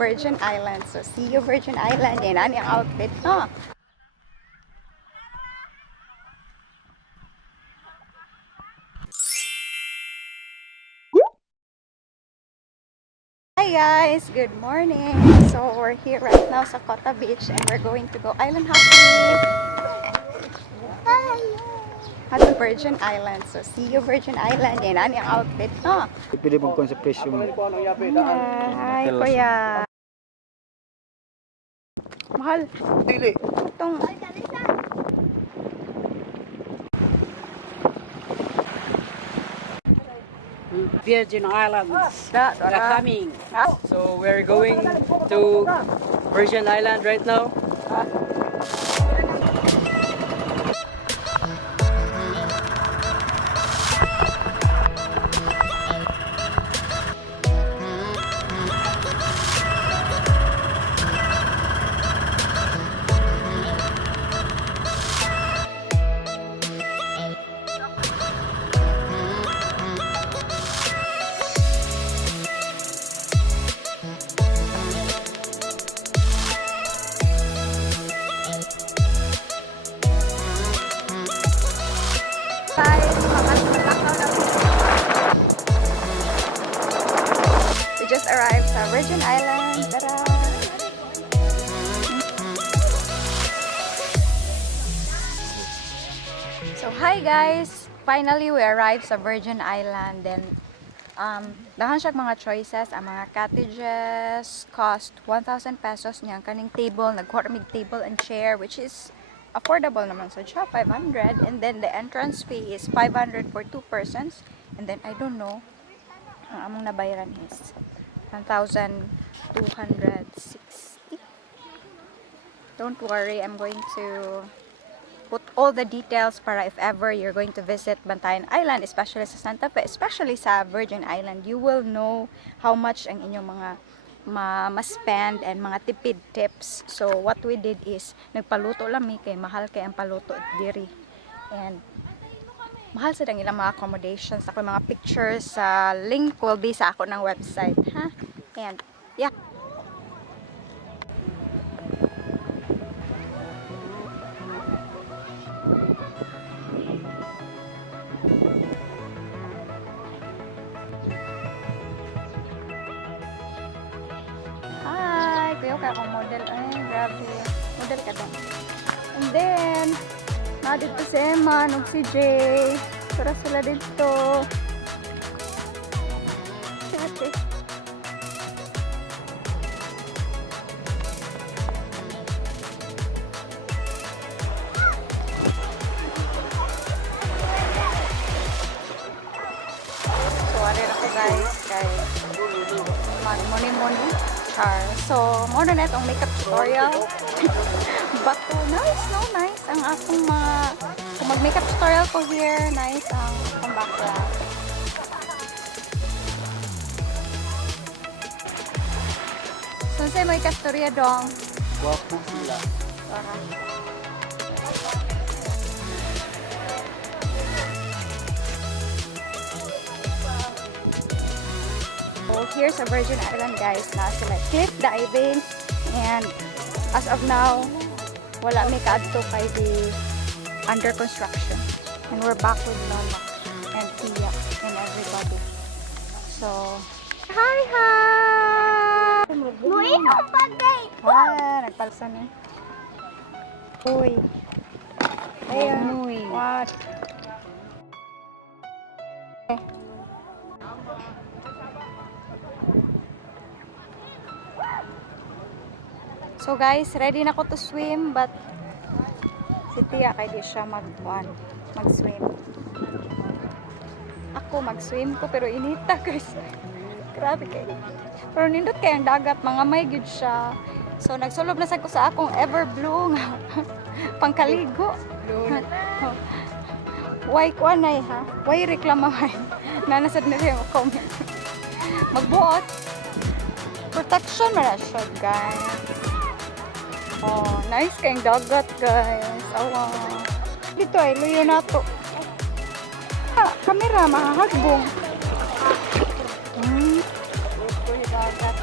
Virgin Island. So, see you Virgin Island. Yan ang outfit, no? Hi guys! Good morning! So, we're here right now sa Kota Beach and we're going to go island hopping. Hi! At Virgin Island. So, see you Virgin Island. Yan ang outfit, no? Pili mo kung sa presyo mo. Hi, kuya! Mahal! Dili! Itong... Virgin Islands are coming. So we're going to Virgin Island right now. We just arrived sa Virgin Island. Tara! So, hi guys! Finally, we arrived sa Virgin Island. Then, dahan siya mga choices. Ang mga cottages cost 1,000 pesos niya. Kaning table, nag-quartermig table and chair, which is affordable naman sa siya, 500. And then, the entrance fee is 500 for 2 persons. And then, I don't know, ang among nabayaran is 1,260. Don't worry, I'm going to put all the details para if ever you're going to visit Bantayan Island, especially sa Santa Fe, especially sa Virgin Island, you will know how much ang inyong mga ma-spend and mga tipid tips. So what we did is nagpaluto lang kay mahal kay ang paluto diri. And mahal sa ilang mga accommodations. Ako mga pictures sa link will be sa ako ng website, ha? And yeah. Hi, kuya ka akong model. Ay, grabe. Model ka doon. And then na dito si Emma, nung si Jay. Tara sila dito. Ate. So, ari ako guys. Mag-money-money. Char. So, more na itong makeup tutorial. Bato, nice, no? Nice ang akong kung mag-makeup tutorial ko here, nice ang akong background. So, sa'yo mo ikastorya dong? Wapo sila. Tara. So, here's a Virgin Island, guys. Nasa like cliff diving. And as of now, wala may kaadto kay the under construction. And we're back with Lola and Tia and everybody. So, hi! Muinom pa, guys! Ah, nagpalsa na. Uy. Ayun. Uy. What? So guys, ready na ko to swim, but si Tia kay di siya mag-swim. Ako mag-swim ko pero inita guys. Grabe kayo. Pero nindot kay ang dagat, mga may good siya. So nagsulob na sa ko sa akong ever blue nga pangkaligo. Why ko anay ha? Why reklamamay? Nanasad na rin yung comment. Magbuot. Protection na siya guys. Oh, nice kayong dagat, guys. Awa. Dito ay luyo na to. Ah, kamera, mahahagbong. Dagat.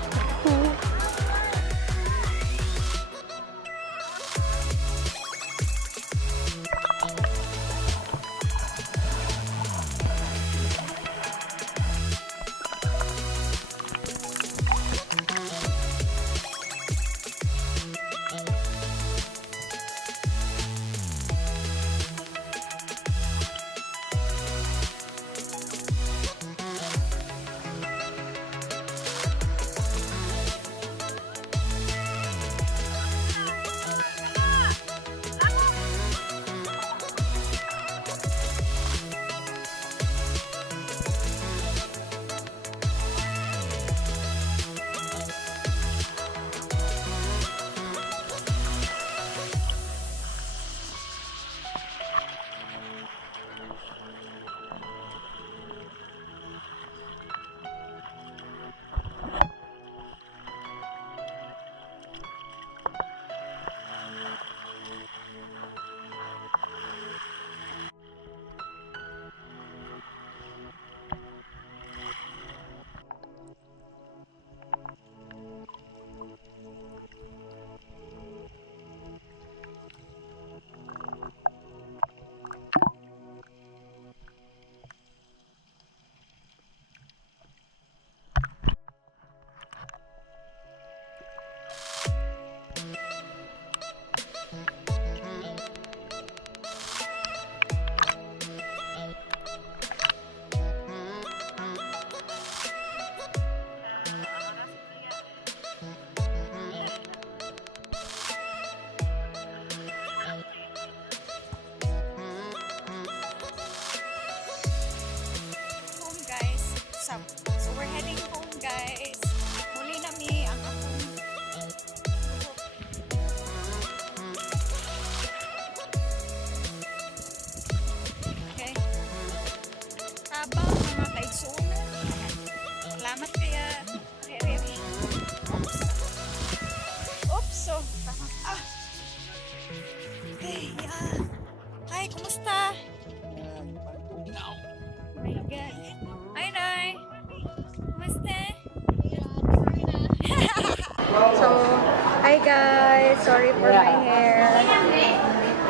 guys. Sorry for my hair.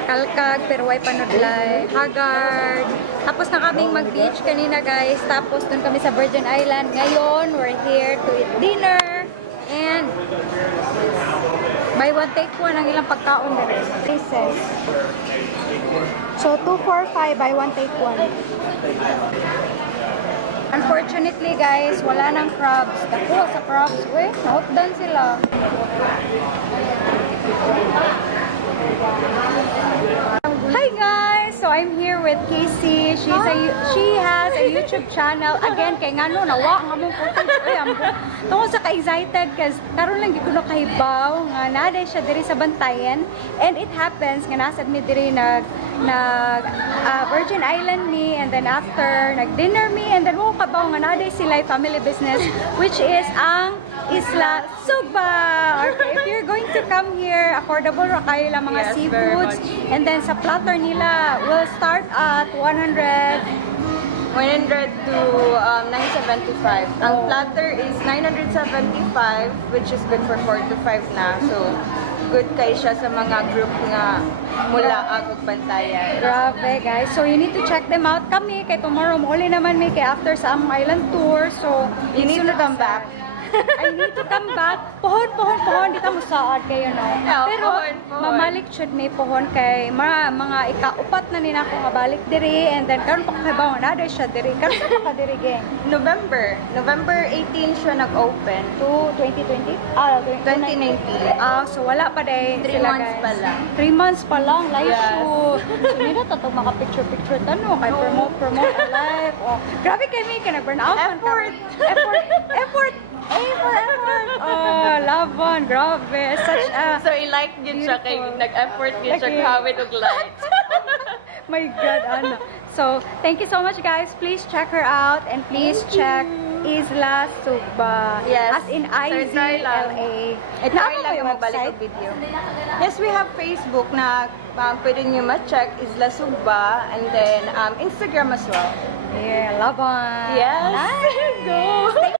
Kalkag, pero way panudlay. Haggard. Tapos na kaming mag-beach kanina guys. Tapos dun kami sa Virgin Island. Ngayon, we're here to eat dinner. And buy one take one ang ilang pagkaon din. Pieces. So, 245, buy one take one. Unfortunately guys, wala nang crabs. Dako sa crabs. Uy, na-outdone sila. Hi guys! So I'm here with Casey. She has a YouTube channel. Again, kay ngano nawa nga mong footage. Ay, ambo. Tungkol sa ka-excited kasi karon lang gikuno kahibaw nga naday siya diri sa Bantayan. And it happens nga nasad mi diri nag Virgin Island me, and then after nag-dinner me, and then mo kabaw nga naday sila family business which is ang Islad Sugba. Okay, if you're going to come here, affordable ra kayo lang mga Yes, very seafoods. much. And then sa platter nila will start at 100. 100 to 975. Ang platter is 975, which is good for 4 to 5 na. So, good kay siya sa mga group nga mula agog Bantayan. Grabe guys. So you need to check them out. Kami kay tomorrow uli naman may kay after sa among island tour. So You need to come back. I need to come back. Pohon. Dito mo saad kayo, no? Yeah, Pero, pohon. mamalik should may pohon kay mga ikaupat na nina ko nga balik diri, and then karon pa ko kabaw na diri siya diri. Karon sa pa diri gang. November 18 siya nag-open. To 2020? 2019. So wala pa day 3 sila, months guys. pa lang. 3 months pa lang, live Yes. shoot. So nila tatong mga picture tano kay promote ang live. Oh, grabe kay mi kay nag-burn out man Effort. Effort. Oh, love one. Grabe. Such a So, i-like din siya kay Beautiful. nag-effort din siya Okay. kawit og light. my God, ano. So, thank you so much, guys. Please check her out and please check Isla Sugba. Yes. As in So, try lang. IZLA. Try lang yung mabalik ang video. Yes, we have Facebook na pwede nyo ma-check, Isla Sugba, and then Instagram as well. Yeah, love one. Yes. Nice. Go. Thank